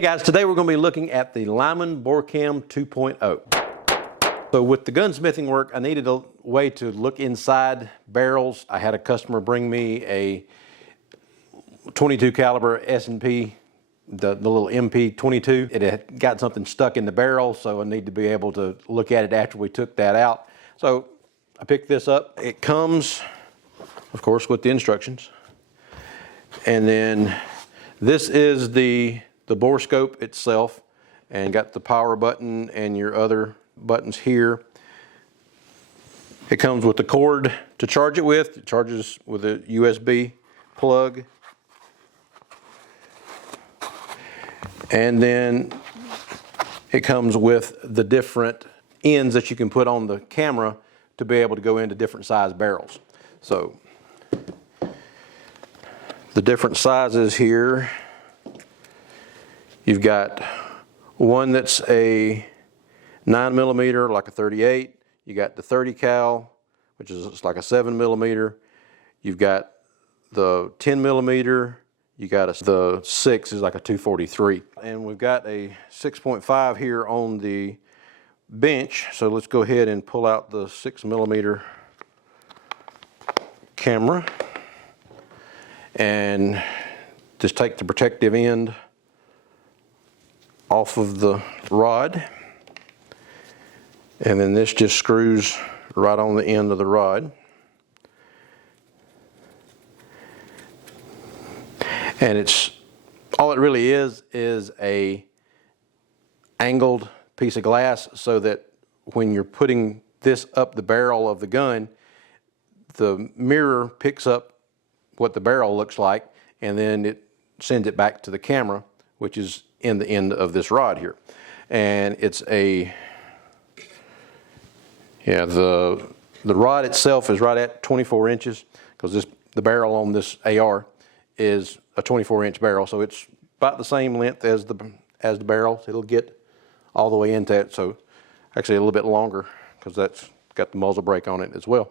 Hey guys, today we're going to be looking at the Lyman Borecam 2.0. So with the gunsmithing work, I needed a way to look inside barrels. I had a customer bring me a 22 caliber S&P, the little MP22. It had got something stuck in the barrel, so I need to be able to look at it after we took that out. So I picked this up. It comes, of course, with the instructions. And then this is the bore scope itself, and got the power button and your other buttons here. It comes with the cord to charge it with. It charges with a USB plug. And then it comes with the different ends that you can put on the camera to be able to go into different size barrels. So the different sizes here, you've got one that's a 9mm, like a 38. You got the 30 cal, which is like a 7mm. You've got the 10mm. You got the 6 is like a 243. And we've got a 6.5 here on the bench. So let's go ahead and pull out the 6mm camera and just take the protective end off of the rod, and then this just screws right on the end of the rod. And it's all it really is a angled piece of glass, so that when you're putting this up the barrel of the gun, the mirror picks up what the barrel looks like, and then it sends it back to the camera, which is in the end of this rod here. And it's a, the rod itself is right at 24 inches, because the barrel on this AR is a 24-inch barrel, so it's about the same length as the barrel. It'll get all the way into it, so actually a little bit longer, because that's got the muzzle brake on it as well.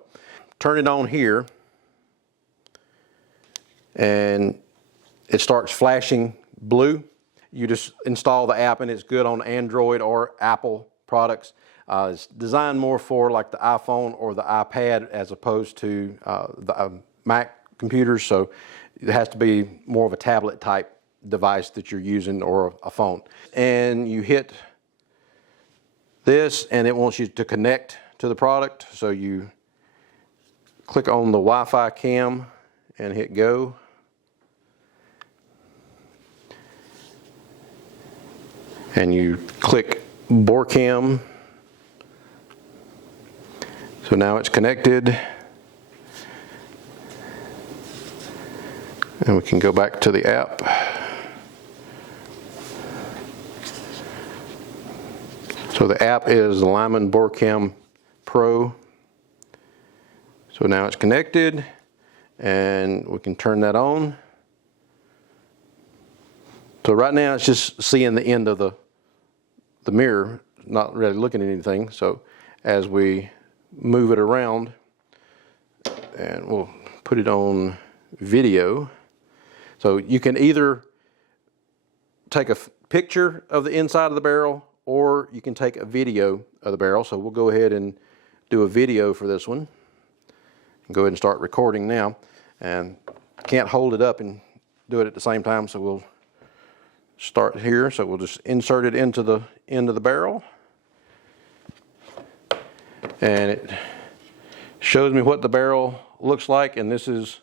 Turn it on here, and it starts flashing blue. You just install the app, and it's good on Android or Apple products. It's designed more for like the iPhone or the iPad as opposed to the Mac computers, so it has to be more of a tablet type device that you're using, or a phone. And you hit this, and it wants you to connect to the product, so you click on the Wi-Fi cam and hit go. And you click Borecam. So now it's connected. And we can go back to the app. So the app is Lyman Borecam Pro. So now it's connected, and we can turn that on. So right now it's just seeing the end of the mirror, not really looking at anything. So as we move it around, and we'll put it on video. So you can either take a picture of the inside of the barrel, or you can take a video of the barrel. So we'll go ahead and do a video for this one. Go ahead and start recording now. And can't hold it up and do it at the same time, so we'll start here. So we'll just insert it into the end of the barrel, and it shows me what the barrel looks like. And this is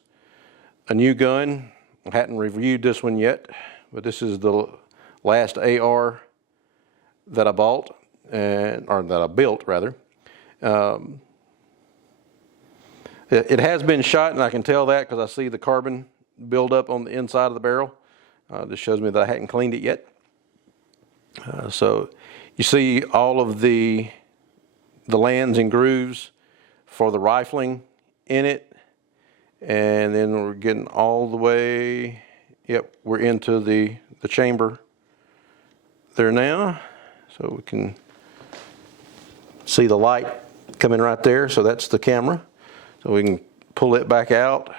a new gun. I hadn't reviewed this one yet, but this is the last AR that I bought, or that I built rather. It has been shot, and I can tell that because I see the carbon build up on the inside of the barrel. This shows me that I hadn't cleaned it yet. So you see all of the lands and grooves for the rifling in it. And then we're getting all the way, we're into the chamber there now. So we can see the light coming right there. So that's the camera. So we can pull it back out,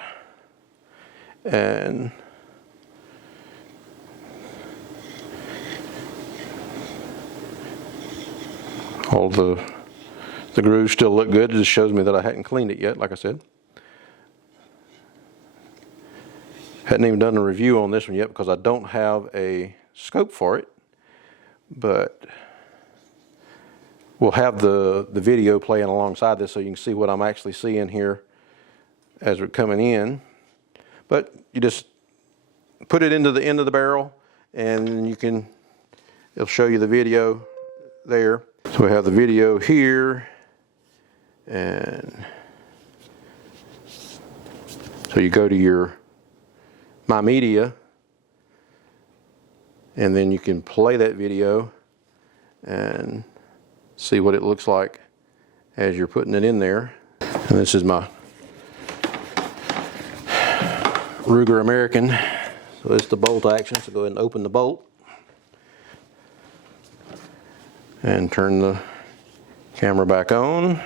and All the grooves still look good. It just shows me that I hadn't cleaned it yet, like I said. Hadn't even done a review on this one yet because I don't have a scope for it, but we'll have the video playing alongside this so you can see what I'm actually seeing here as we're coming in. But you just put it into the end of the barrel and it'll show you the video there. So we have the video here, and so you go to your My Media, and then you can play that video and see what it looks like as you're putting it in there. And this is my Ruger American. So it's the bolt action, so go ahead and open the bolt and turn the camera back on.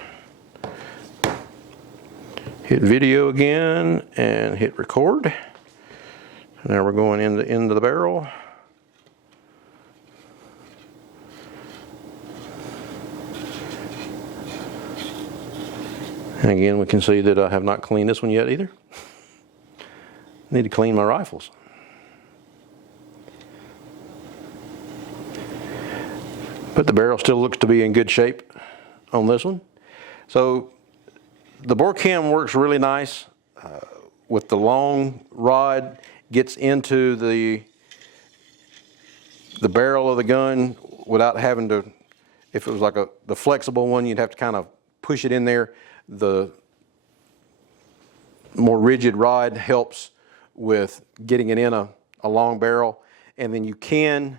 Hit video again and hit record. Now we're going into the barrel. And again, we can see that I have not cleaned this one yet either. Need to clean my rifles. But the barrel still looks to be in good shape on this one. So the Borecam works really nice with the long rod. Gets into the barrel of the gun without having to, if it was like the flexible one, you'd have to kind of push it in there. The more rigid rod helps with getting it in a long barrel. And then you can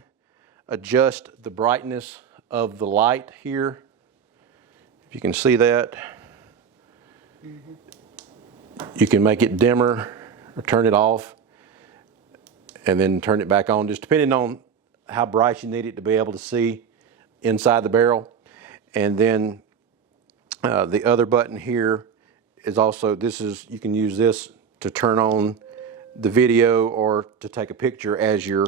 adjust the brightness of the light here. If you can see that. You can make it dimmer or turn it off, and then turn it back on, just depending on how bright you need it to be able to see inside the barrel. And then the other button here is also, you can use this to turn on the video or to take a picture as you're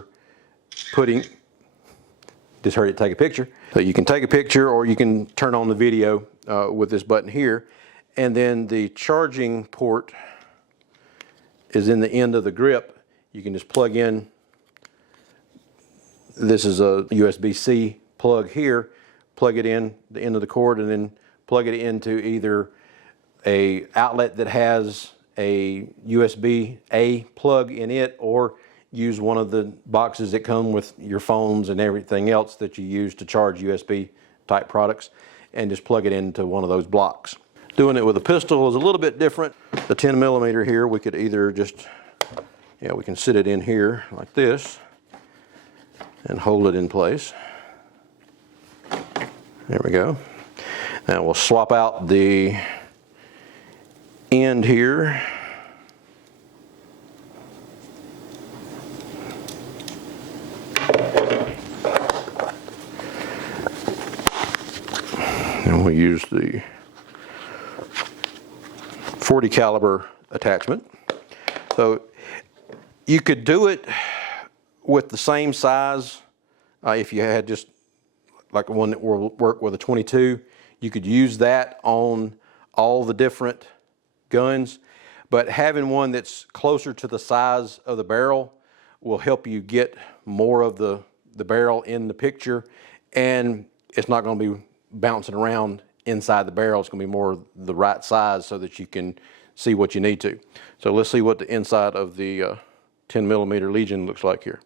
just heard it take a picture. So you can take a picture or you can turn on the video with this button here. And then the charging port is in the end of the grip. You can just plug in, this is a USB-C plug here, plug it in the end of the cord, and then plug it into either a outlet that has a USB-A plug in it, or use one of the boxes that come with your phones and everything else that you use to charge USB type products, and just plug it into one of those blocks. Doing it with a pistol is a little bit different. The 10mm here, we could either just, we can sit it in here like this and hold it in place. There we go. Now we'll swap out the end here. And we'll use the 40 caliber attachment. So you could do it with the same size if you had just like one that will work with a 22. You could use that on all the different guns, but having one that's closer to the size of the barrel will help you get more of the barrel in the picture, and it's not going to be bouncing around inside the barrel. It's going to be more the right size so that you can see what you need to. So let's see what the inside of the 10mm Legion looks like here.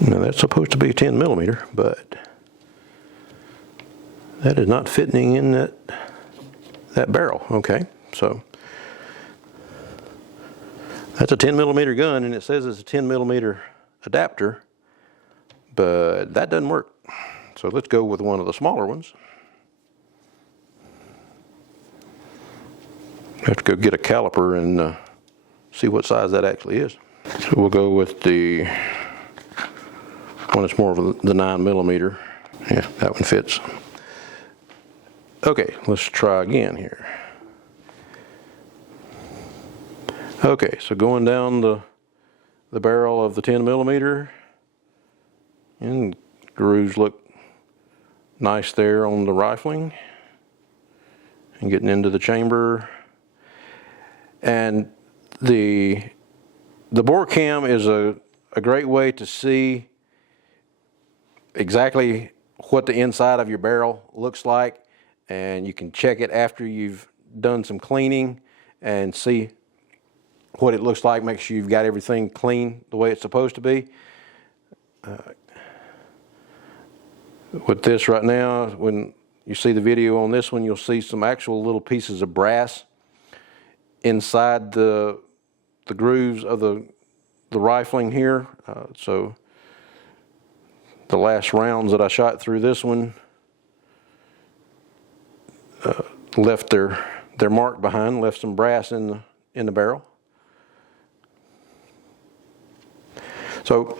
Now that's supposed to be 10mm, but that is not fitting in that barrel. Okay, so that's a 10mm gun, and it says it's a 10mm adapter, but that doesn't work. So let's go with one of the smaller ones. I have to go get a caliper and see what size that actually is. So we'll go with the one that's more of the 9mm. Yeah, that one fits. Okay, let's try again here. Okay, so going down the the barrel of the 10mm, and grooves look nice there on the rifling and getting into the chamber. And the Borecam is a great way to see exactly what the inside of your barrel looks like, and you can check it after you've done some cleaning and see what it looks like. Make sure you've got everything clean the way it's supposed to be. With this right now, when you see the video on this one, you'll see some actual little pieces of brass inside the grooves of the rifling here. So the last rounds that I shot through this one left their mark behind, left some brass in the barrel. So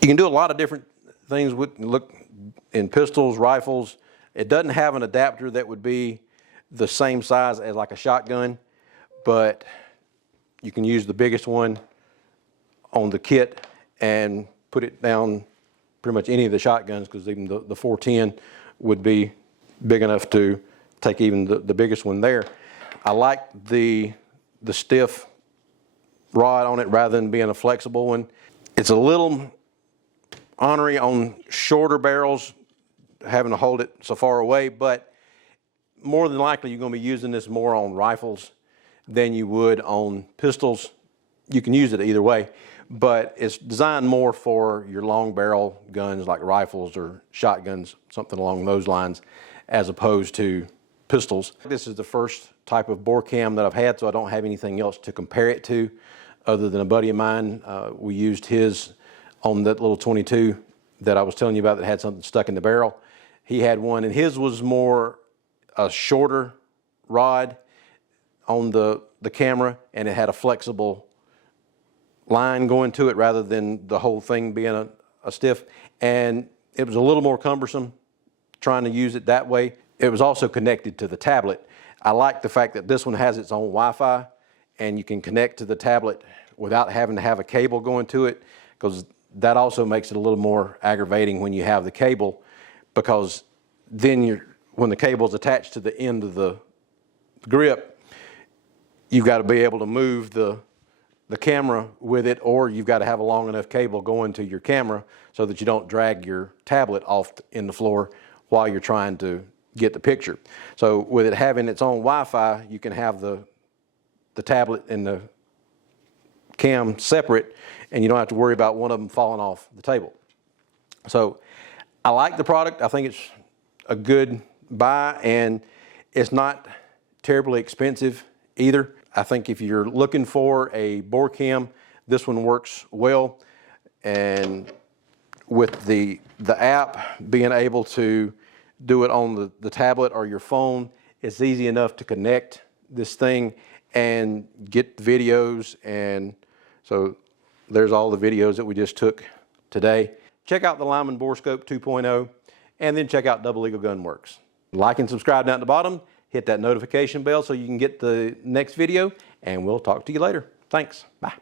you can do a lot of different things with look in pistols, rifles. It doesn't have an adapter that would be the same size as like a shotgun, but you can use the biggest one on the kit and put it down pretty much any of the shotguns, because even the 410 would be big enough to take even the biggest one there. I like the stiff rod on it rather than being a flexible one. It's a little ornery on shorter barrels, having to hold it so far away, but more than likely you're going to be using this more on rifles than you would on pistols. You can use it either way, but it's designed more for your long barrel guns like rifles or shotguns, something along those lines, as opposed to pistols. This is the first type of Borecam that I've had, so I don't have anything else to compare it to other than a buddy of mine. We used his on that little 22 that I was telling you about that had something stuck in the barrel. He had one, and his was more a shorter rod on the camera, and it had a flexible line going to it rather than the whole thing being a stiff. And it was a little more cumbersome trying to use it that way. It was also connected to the tablet. I like the fact that this one has its own Wi-Fi, and you can connect to the tablet without having to have a cable going to it, because that also makes it a little more aggravating when you have the cable, because then when the cable is attached to the end of the grip, you've got to be able to move the camera with it, or you've got to have a long enough cable going to your camera so that you don't drag your tablet off in the floor while you're trying to get the picture. So with it having its own Wi-Fi, you can have the tablet and the cam separate, and you don't have to worry about one of them falling off the table. So I like the product. I think it's a good buy, and it's not terribly expensive either. I think if you're looking for a Borecam, this one works well. And with the app, being able to do it on the tablet or your phone, it's easy enough to connect this thing and get videos. And so there's all the videos that we just took today. Check out the Lyman Borescope 2.0, and then check out Double Eagle Gun Works. Like and subscribe down at the bottom. Hit that notification bell so you can get the next video, and we'll talk to you later. Thanks. Bye.